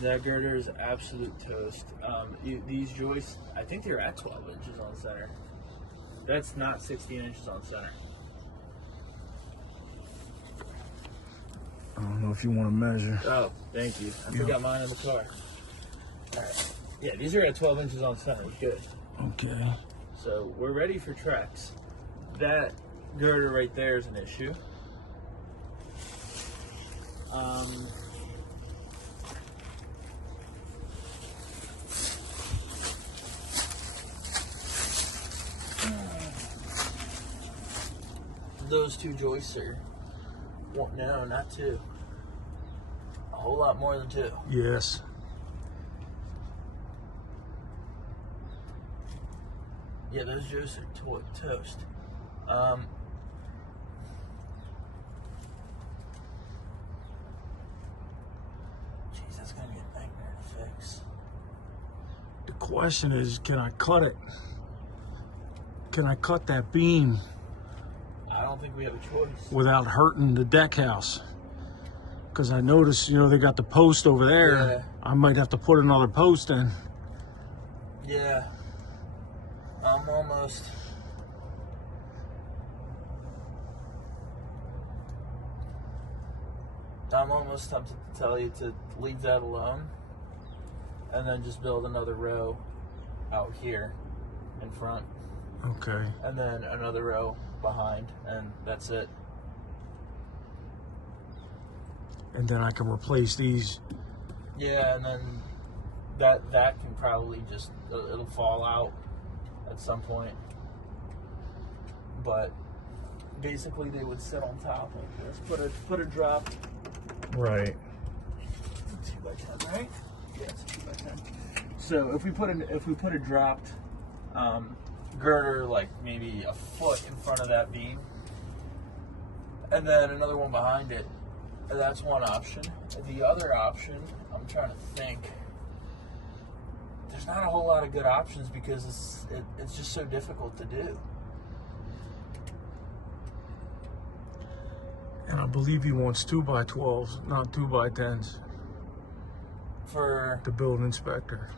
That girder is absolute toast. These joists, I think they're at 12 inches on center. That's not 16 inches on center. I don't know if you want to measure. Oh, thank you. I forgot mine in the car. All right. Yeah, these are at 12 inches on center. Good. Okay. So we're ready for tracks. That girder right there is an issue. Those two joists are, well, no, not two. A whole lot more than two. Yes. Yeah, those joists are toast. Jeez, that's gonna be a nightmare to fix. The question is, can I cut it? Can I cut that beam I don't think we have a choice. without hurting the deck house? Because I noticed, you know, they got the post over there. Yeah. I might have to put another post in. Yeah. I'm almost tempted to tell you to leave that alone and then just build another row out here in front Okay. and then another row behind, and that's it. And then I can replace these. Yeah, and then that can probably just, it'll fall out at some point. But basically they would sit on top like this. Put a drop. Right. It's a 2x10, right? Yeah, it's a 2x10. So if we put a dropped girder like maybe a foot in front of that beam, and then another one behind it, that's one option. The other option, I'm trying to think. There's not a whole lot of good options because it's just so difficult to do. And I believe he wants 2x12s, not 2x10s. For The building inspector.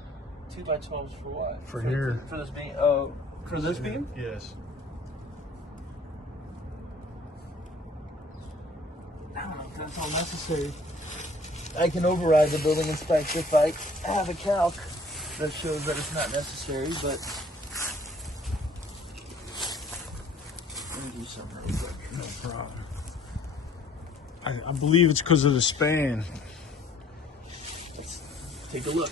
2x12s for what? For here. For this beam? Oh, for this beam? Yes. I don't know if that's all necessary. I can override the building inspector if I have a calc that shows that it's not necessary, but let me do something real quick. No problem. I believe it's because of the span. Let's take a look.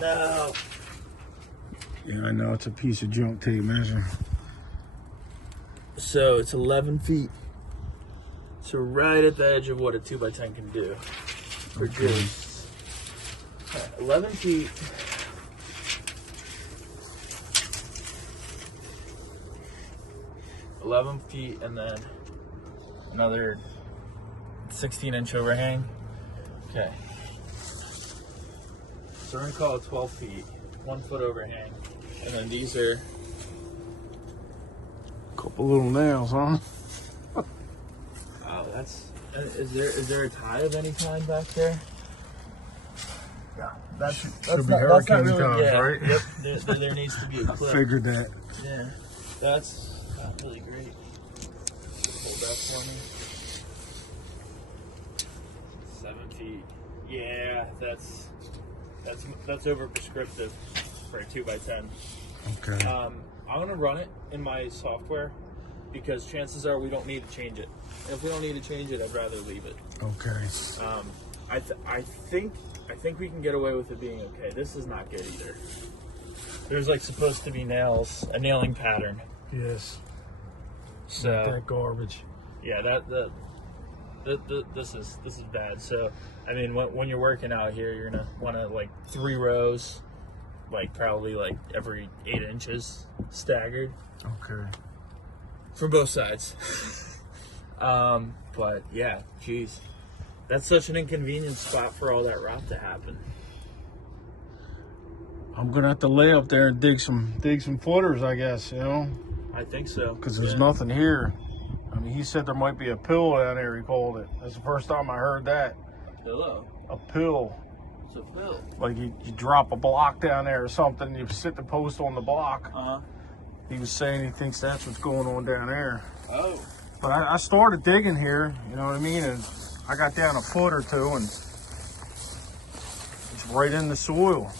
No. Yeah, I know it's a piece of junk tape measure. So it's 11 feet. So right at the edge of what a 2x10 can do. For good. 11 feet. And then another 16-inch overhang. Okay. So we're gonna call it 12 feet, 1 foot overhang, and then these are Couple little nails, huh? wow. That's is there a tie of any kind back there? Yeah. That's be not hurricane really, times, yeah. right? Yep. There needs to be a clip. Figured that. Yeah, that's not really great. Hold that for me. 7 feet. Yeah, that's over prescriptive for a 2x10. Okay. I'm gonna run it in my software because chances are we don't need to change it. If we don't need to change it, I'd rather leave it. Okay. I think we can get away with it being okay. This is not good either. There's like supposed to be nails, a nailing pattern. Yes. So That garbage. yeah, this is bad. So I mean, when you're working out here, you're gonna want to like 3 rows, like probably like every 8 inches staggered Okay. for both sides. But yeah, geez, that's such an inconvenient spot for all that rot to happen. I'm gonna have to lay up there and dig some footers, I guess, you know. I think so. Because there's nothing here. I mean, he said there might be a pill down there, he called it. That's the first time I heard that. Pillow? A pill. It's a pill. Like you drop a block down there or something, you sit the post on the block. Uh-huh. He was saying he thinks that's what's going on down there. Oh. But I started digging here, you know what I mean? And I got down a foot or two and it's right in the soil.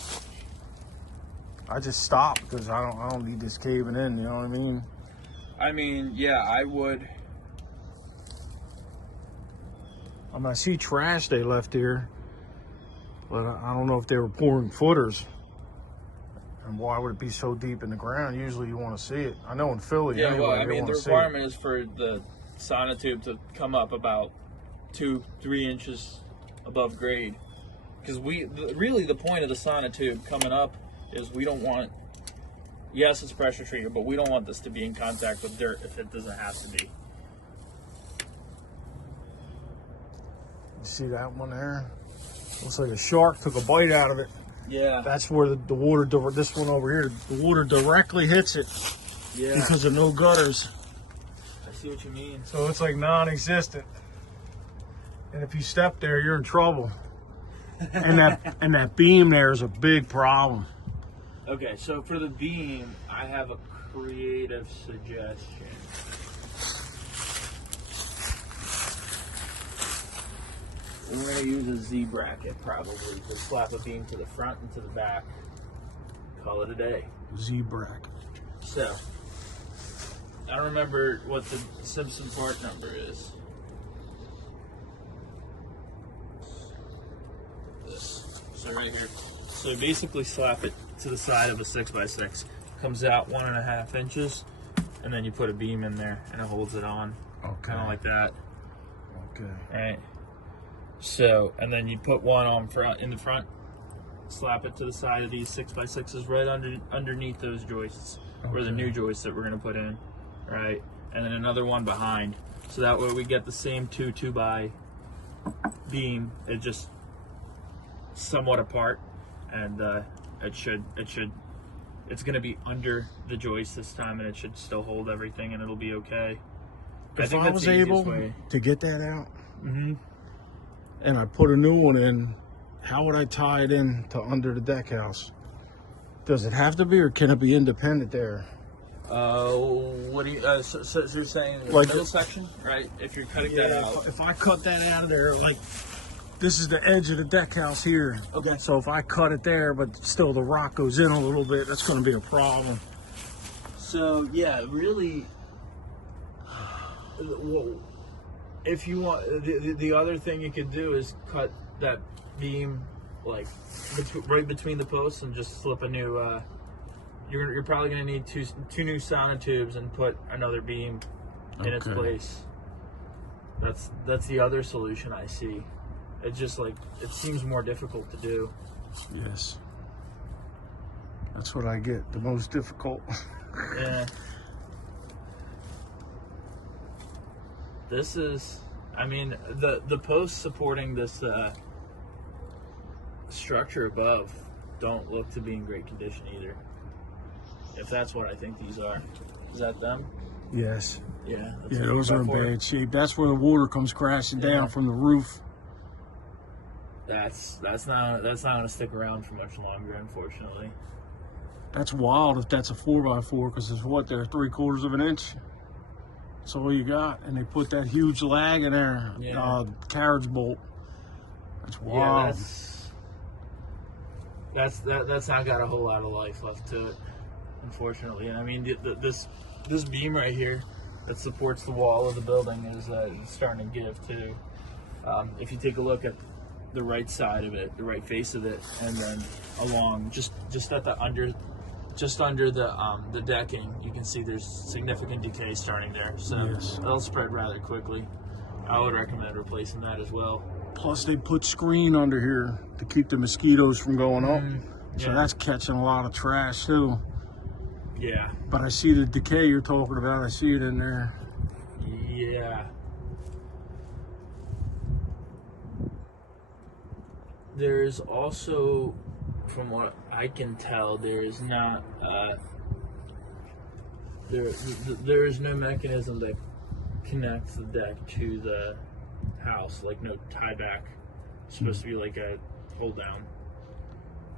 I just stopped because I don't need this caving in, you know what I mean? I mean, yeah, I would. I mean, I see trash they left here, but I don't know if they were pouring footers. And why would it be so deep in the ground? Usually you want to see it. I know in Philly, Yeah, anyway, well, I mean, the see requirement is for the sonotube to come up about 2-3 inches above grade. Because really the point of the sonotube coming up is we don't want, yes, it's pressure treated, but we don't want this to be in contact with dirt if it doesn't have to be. You see that one there? Looks like a shark took a bite out of it. Yeah. That's where the water, this one over here, the water directly hits it. Yeah. Because of no gutters. I see what you mean. So it's like non-existent. And if you step there, you're in trouble. and that beam there is a big problem. Okay, so for the beam, I have a creative suggestion. We're going to use a Z bracket probably to slap a beam to the front and to the back. Call it a day. Z bracket. So, I don't remember what the Simpson part number is. This. So right here. So basically slap it to the side of a 6x6. Comes out 1.5 inches, and then you put a beam in there and it holds it on. Okay. Kind of like that. Okay. Right. So, and then you put one on front, in the front, slap it to the side of these 6x6s right underneath those joists, or the new joists that we're going to put in, right? And then another one behind. So that way we get the same 2x beam. It just somewhat apart, and it's going to be under the joist this time, and it should still hold everything, and it'll be okay. If I was able to get that out, mm-hmm. and I put a new one in, how would I tie it in to under the deck house? Does it have to be, or can it be independent there? What do you? So you're saying the like middle section, right? If you're cutting that out. If I cut that out of there, like this is the edge of the deck house here. Okay. So if I cut it there, but still the rock goes in a little bit, that's going to be a problem. So yeah, really. If you want, the other thing you could do is cut that beam like right between the posts and just slip a new. You're probably going to need two new sonotubes and put another beam in its place. That's the other solution I see. It's just like it seems more difficult to do. Yes. That's what I get. The most difficult. Yeah. This is, I mean, the posts supporting this structure above don't look to be in great condition either. If that's what I think these are. Is that them? Yes. Yeah. Yeah, those are in bad shape. That's where the water comes crashing down from the roof. That's not going to stick around for much longer, unfortunately. That's wild if that's a 4x4, because it's what, they're 3/4 of an inch. That's all you got, and they put that huge lag in there, carriage bolt. That's wild. Yeah, that's not got a whole lot of life left to it, unfortunately. And I mean, this beam right here that supports the wall of the building is starting to give too. If you take a look at the right side of it, the right face of it, and then along just at the under the decking, you can see there's significant decay starting there. So that'll spread rather quickly. I would recommend replacing that as well. Plus they put screen under here to keep the mosquitoes from going up. So that's catching a lot of trash too. Yeah. But I see the decay you're talking about. I see it in there. Yeah. There's also, from what I can tell, there is not there is no mechanism that connects the deck to the house, like no tie back. It's supposed to be like a hold down.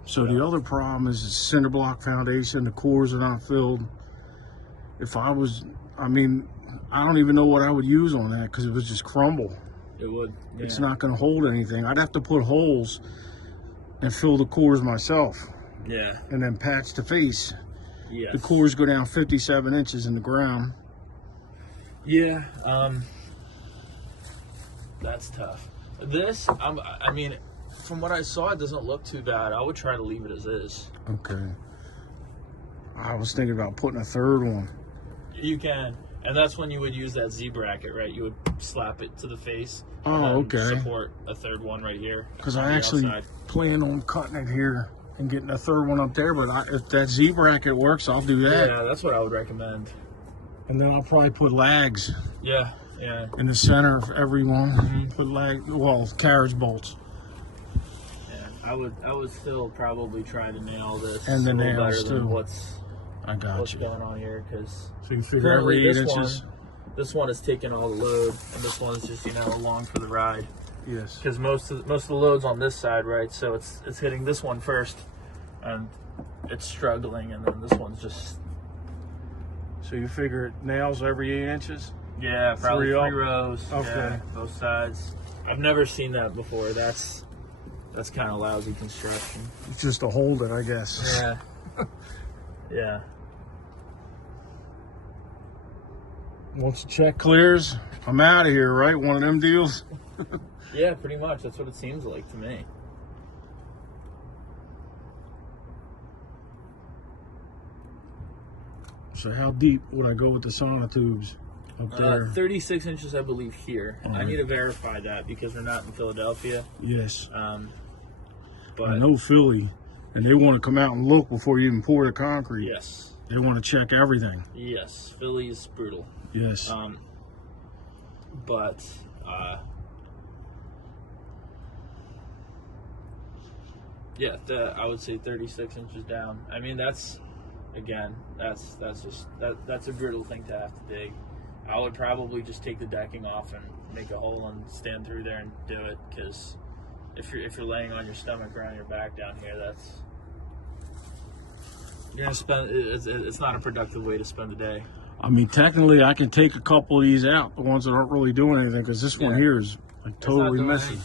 So the other problem is the cinder block foundation. The cores are not filled. If I was, I mean, I don't even know what I would use on that because it would just crumble. It would. Yeah. It's not going to hold anything. I'd have to put holes and fill the cores myself. Yeah. And then patch the face. Yes. The cores go down 57 inches in the ground. Yeah. That's tough. This, I mean, from what I saw, it doesn't look too bad. I would try to leave it as is. Okay. I was thinking about putting a third one. You can. And that's when you would use that Z bracket, right? You would slap it to the face. Oh, and then okay. Support a third one right here. Because I actually plan on cutting it here and getting a third one up there. But if that Z bracket works, I'll do that. Yeah, that's what I would recommend. And then I'll probably put lags. Yeah, yeah. In the center of every one. Put carriage bolts. Yeah, I would still probably try to nail this. And the nails better than too. what's you. going on here, because so you figure every 8 inches. This one is taking all the load, and this one's just along for the ride. Yes. Because most of the load's on this side, right? So it's hitting this one first, and it's struggling, and then this one's just. So you figure nails every 8 inches? Yeah, probably three rows. Okay. Yeah, both sides. I've never seen that before. That's kind of lousy construction. It's just to hold it, I guess. Yeah. Yeah. Once the check clears, I'm out of here, right? One of them deals? Yeah, pretty much. That's what it seems like to me. So how deep would I go with the sonotubes up there? 36 inches, I believe, here. I need to verify that because we're not in Philadelphia. Yes. But I know Philly, and they want to come out and look before you even pour the concrete. Yes. They want to check everything. Yes. Philly is brutal. Yes. But yeah, I would say 36 inches down. I mean, that's a brutal thing to have to dig. I would probably just take the decking off and make a hole and stand through there and do it, because if you're laying on your stomach or on your back down here, you're gonna spend. It's not a productive way to spend the day. I mean, technically, I can take a couple of these out, the ones that aren't really doing anything, because this one here is like totally missing.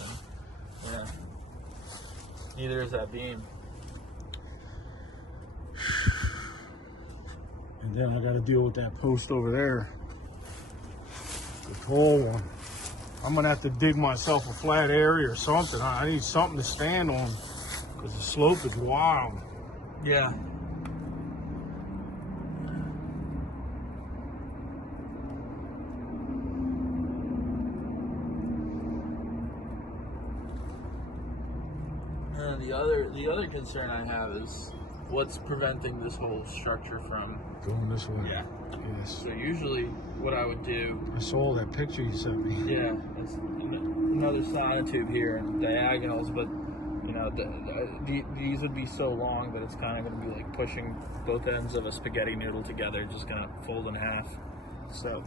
Yeah. Neither is that beam. And then I got to deal with that post over there, the tall one. I'm gonna have to dig myself a flat area or something. I need something to stand on because the slope is wild. Yeah. The other concern I have is what's preventing this whole structure from going this way. Yeah. Yes. So usually what I would do. I saw that picture you sent me. Yeah, it's another sonotube here and diagonals, but these would be so long that it's kind of going to be like pushing both ends of a spaghetti noodle together, just going to fold in half. So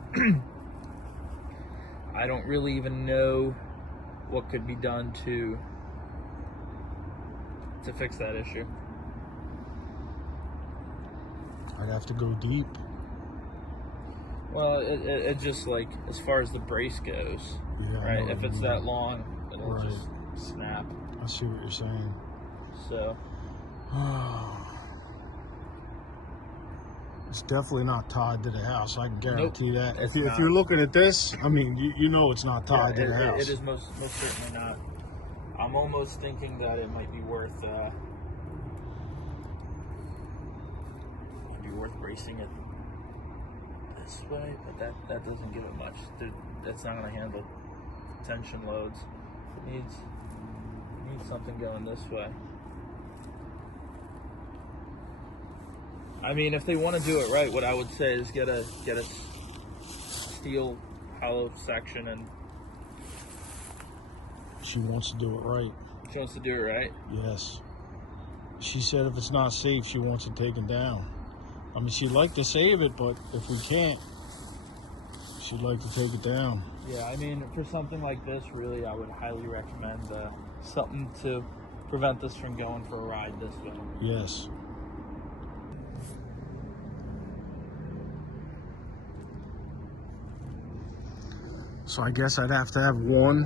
I don't really even know what could be done to fix that issue. I'd have to go deep. Well, it just like, as far as the brace goes, right? If it's that long, it'll just snap. I see what you're saying. So. It's definitely not tied to the house. I can guarantee that. If you're looking at this, I mean, you know it's not tied to the house. It is most certainly not. I'm almost thinking that it might be worth bracing it this way, but that doesn't give it much. That's not going to handle tension loads. It needs something going this way. I mean, if they want to do it right, what I would say is get a steel hollow section, and she wants to do it right. She wants to do it right? Yes. She said if it's not safe, she wants it taken down. I mean, she'd like to save it, but if we can't, she'd like to take it down. Yeah, I mean, for something like this, really, I would highly recommend something to prevent this from going for a ride this way. Yes. So I guess I'd have to have one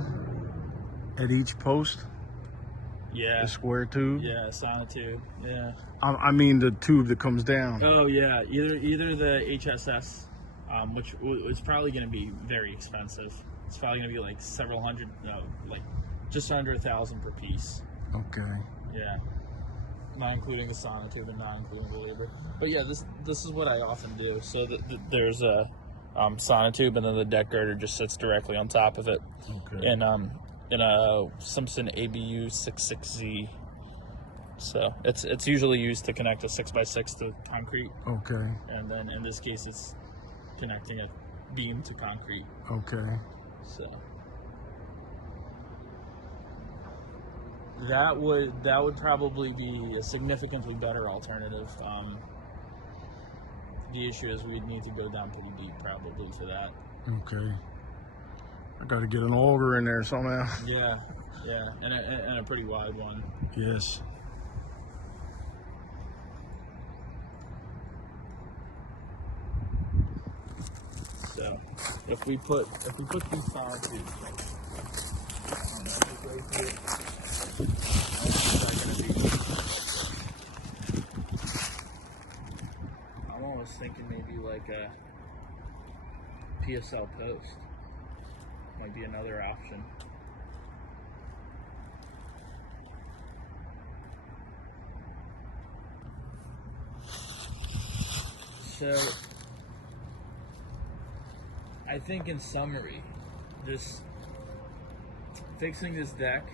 at each post. Yeah. The square tube. Yeah, sonotube. Yeah. I mean the tube that comes down. Oh yeah, either the HSS, which is probably going to be very expensive. It's probably going to be like several hundred, no, like just under $1,000 per piece. Okay. Yeah. Not including the sonotube and not including the labor. But yeah, this is what I often do. So there's a sonotube, and then the deck girder just sits directly on top of it. Okay. And in a Simpson ABU 66Z. So it's usually used to connect a 6x6 to concrete. Okay. And then in this case, it's connecting a beam to concrete. Okay. So that would probably be a significantly better alternative. The issue is we'd need to go down pretty deep probably for that. Okay. I got to get an auger in there somehow. Yeah, and a pretty wide one. Yes. So if we put these sonotubes right here, I'm almost thinking maybe like a PSL post might be another option. So I think in summary, fixing this deck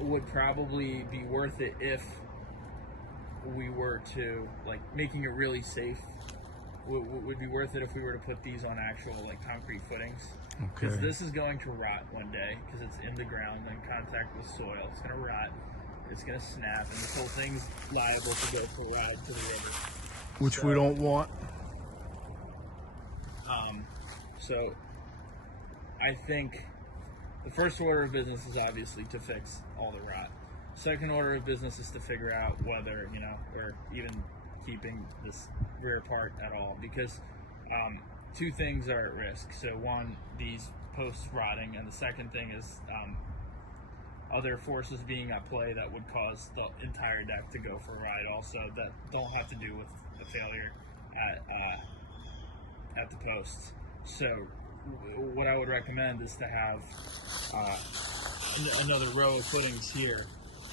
would probably be worth it if we were to, like, making it really safe would be worth it if we were to put these on actual, like, concrete footings. Because this is going to rot one day because it's in the ground in contact with soil. It's going to rot. It's going to snap, and this whole thing's liable to go for a ride to the river. Which we don't want. So I think the first order of business is obviously to fix all the rot. Second order of business is to figure out whether, or even keeping this rear part at all, because two things are at risk. So one, these posts rotting, and the second thing is other forces being at play that would cause the entire deck to go for a ride also, that don't have to do with the failure at the posts. So what I would recommend is to have another row of footings here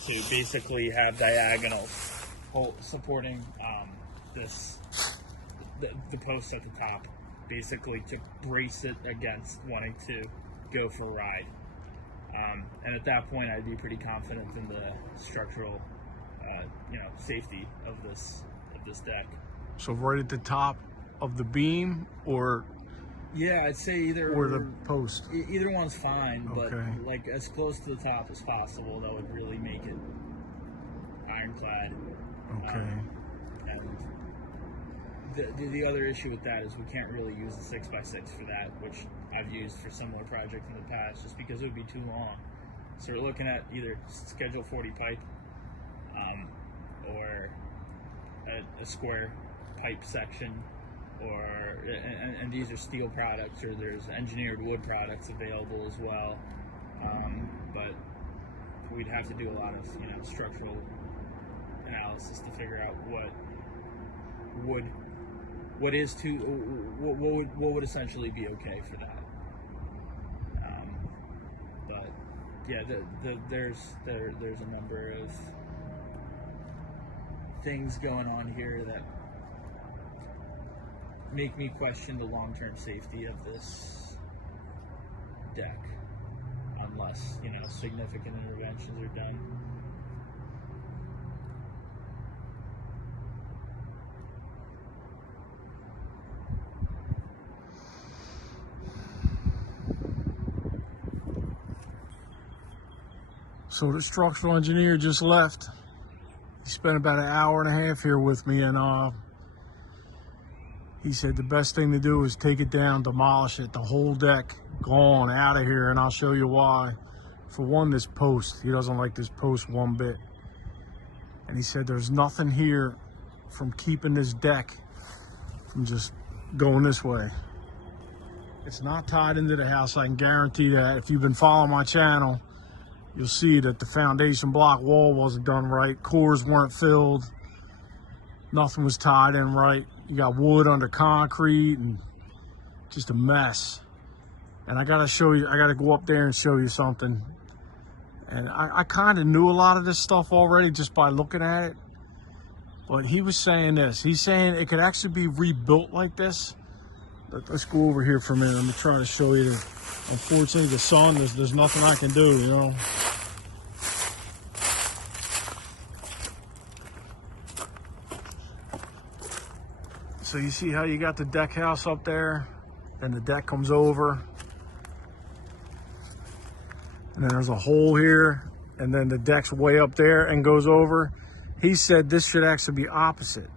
to basically have diagonals supporting the posts at the top, basically to brace it against wanting to go for a ride. And at that point, I'd be pretty confident in the structural, safety of this deck. So right at the top of the beam, or yeah, I'd say either or the post. Either one's fine, but Okay. like as close to the top as possible. That would really make it ironclad. Okay. And the other issue with that is we can't really use the 6x6 for that, which I've used for similar projects in the past, just because it would be too long. So we're looking at either Schedule 40 pipe, or a square pipe section, and these are steel products, or there's engineered wood products available as well. But we'd have to do a lot of structural analysis to figure out what would essentially be okay for that. But yeah, there's a number of things going on here that make me question the long-term safety of this deck, unless significant interventions are done. So the structural engineer just left. spent about an hour and a half here with me, and he said the best thing to do is take it down, demolish it, the whole deck gone, out of here, and I'll show you why. For one, this post, he doesn't like this post one bit. And he said there's nothing here from keeping this deck from just going this way. It's not tied into the house, I can guarantee that. If you've been following my channel, you'll see that the foundation block wall wasn't done right, cores weren't filled, nothing was tied in right. You got wood under concrete and just a mess. And I gotta show you, I gotta go up there and show you something. And I kind of knew a lot of this stuff already just by looking at it. But he was saying this. He's saying it could actually be rebuilt like this. Let's go over here for a minute. Let me try to show you. Unfortunately, the sun, there's nothing I can do, you know. So you see how you got the deck house up there, and the deck comes over, and then there's a hole here, and then the deck's way up there and goes over. He said this should actually be opposite.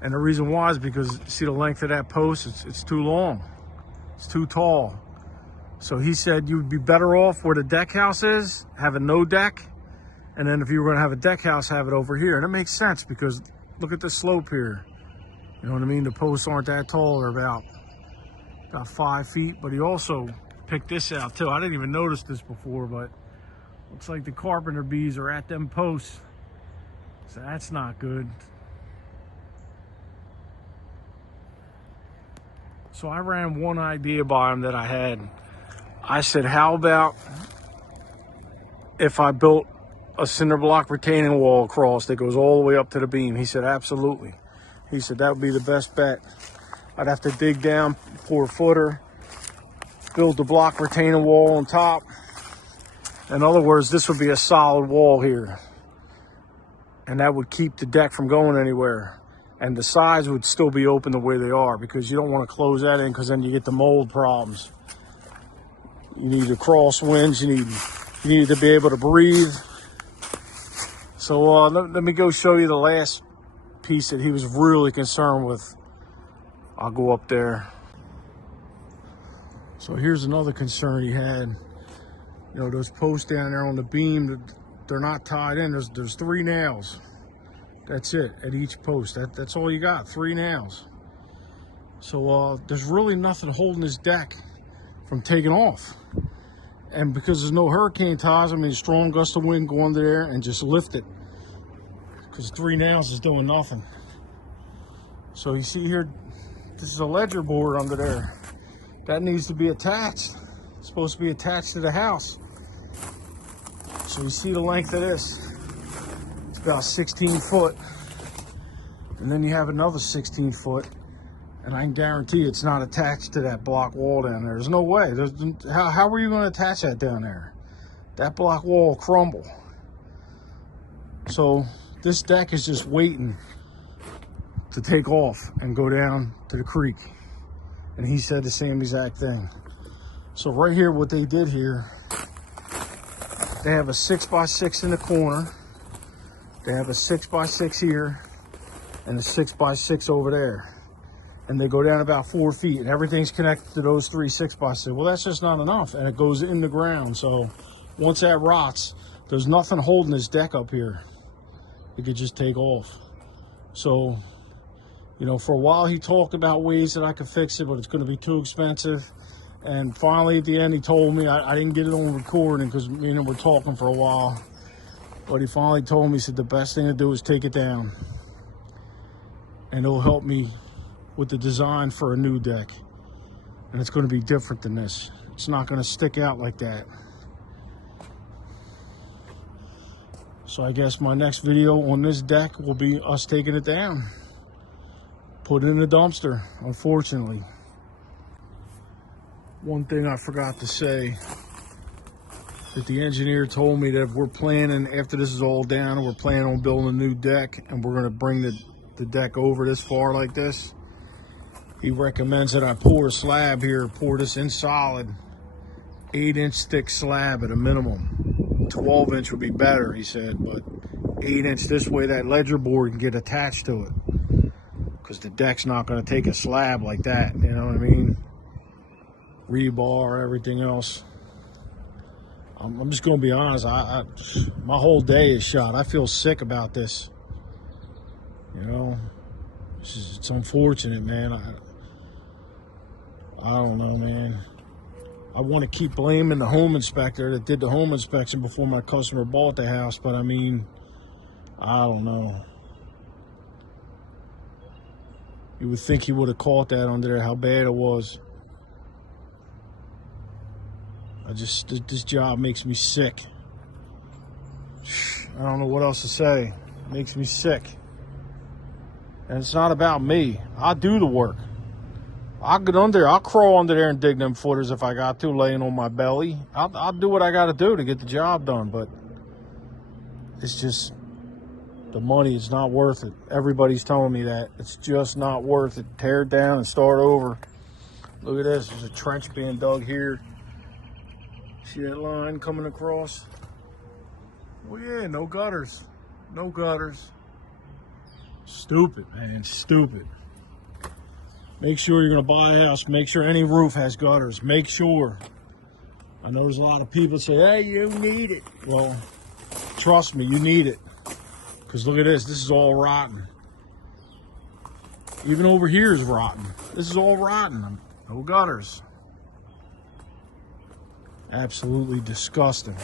And the reason why is because, see the length of that post? It's too long. It's too tall. So he said you'd be better off where the deck house is, having no deck. And then if you were gonna have a deck house, have it over here. And it makes sense because look at the slope here. You know what I mean? The posts aren't that tall. They're about 5 feet. But he also picked this out too. I didn't even notice this before, but looks like the carpenter bees are at them posts. So that's not good. So I ran one idea by him that I had. I said, how about if I built a cinder block retaining wall across that goes all the way up to the beam? He said, absolutely. He said, that would be the best bet. I'd have to dig down 4-footer, build the block retaining wall on top. In other words, this would be a solid wall here. And that would keep the deck from going anywhere. And the sides would still be open the way they are, because you don't want to close that in, because then you get the mold problems. You need the crosswinds, you need to be able to breathe. So let me go show you the last piece that he was really concerned with. I'll go up there. So here's another concern he had. You know, those posts down there on the beam, they're not tied in. There's 3 nails. That's it, at each post. That's all you got, 3 nails. So there's really nothing holding this deck from taking off. And because there's no hurricane ties, I mean, strong gust of wind go under there and just lift it. Because 3 nails is doing nothing. So you see here, this is a ledger board under there. That needs to be attached. It's supposed to be attached to the house. So you see the length of this. It's about 16 foot. And then you have another 16 foot. And I can guarantee it's not attached to that block wall down there. There's no way. How are you going to attach that down there? That block wall will crumble. So this deck is just waiting to take off and go down to the creek. And he said the same exact thing. So right here, what they did here, they have a 6x6 in the corner. They have a 6x6 here and a 6x6 over there. And they go down about 4 feet, and everything's connected to those 3 6x6. Well, that's just not enough, and it goes in the ground. So once that rots, there's nothing holding this deck up here. It could just take off. So, you know, for a while he talked about ways that I could fix it, but it's going to be too expensive. And finally, at the end, he told me, I didn't get it on recording because me and him were talking for a while. But he finally told me, he said, the best thing to do is take it down. And it'll help me with the design for a new deck. And it's going to be different than this. It's not going to stick out like that. So I guess my next video on this deck will be us taking it down. Put it in the dumpster, unfortunately. One thing I forgot to say, that the engineer told me that if we're planning, after this is all down, we're planning on building a new deck, and we're going to bring the deck over this far like this, he recommends that I pour a slab here, pour this in solid, 8-inch thick slab at a minimum. 12-inch would be better, he said, but 8-inch this way, that ledger board can get attached to it. Because the deck's not going to take a slab like that, you know what I mean? Rebar, everything else. I'm just going to be honest, my whole day is shot. I feel sick about this. You know, it's unfortunate, man. I don't know, man. I want to keep blaming the home inspector that did the home inspection before my customer bought the house, but I mean, I don't know. You would think he would have caught that under there, how bad it was. This job makes me sick. I don't know what else to say. It makes me sick. And it's not about me. I do the work. I'll get under there. I'll crawl under there and dig them footers if I got to, laying on my belly. I'll do what I got to do to get the job done, but it's just the money is not worth it. Everybody's telling me that. It's just not worth it. Tear it down and start over. Look at this. There's a trench being dug here. See that line coming across? Oh yeah, no gutters. No gutters. Stupid, man, stupid. Make sure you're gonna buy a house, make sure any roof has gutters. Make sure. I know there's a lot of people say, hey, you need it. Well, trust me, you need it. Because look at this, this is all rotten. Even over here is rotten. This is all rotten. No gutters. Absolutely disgusting.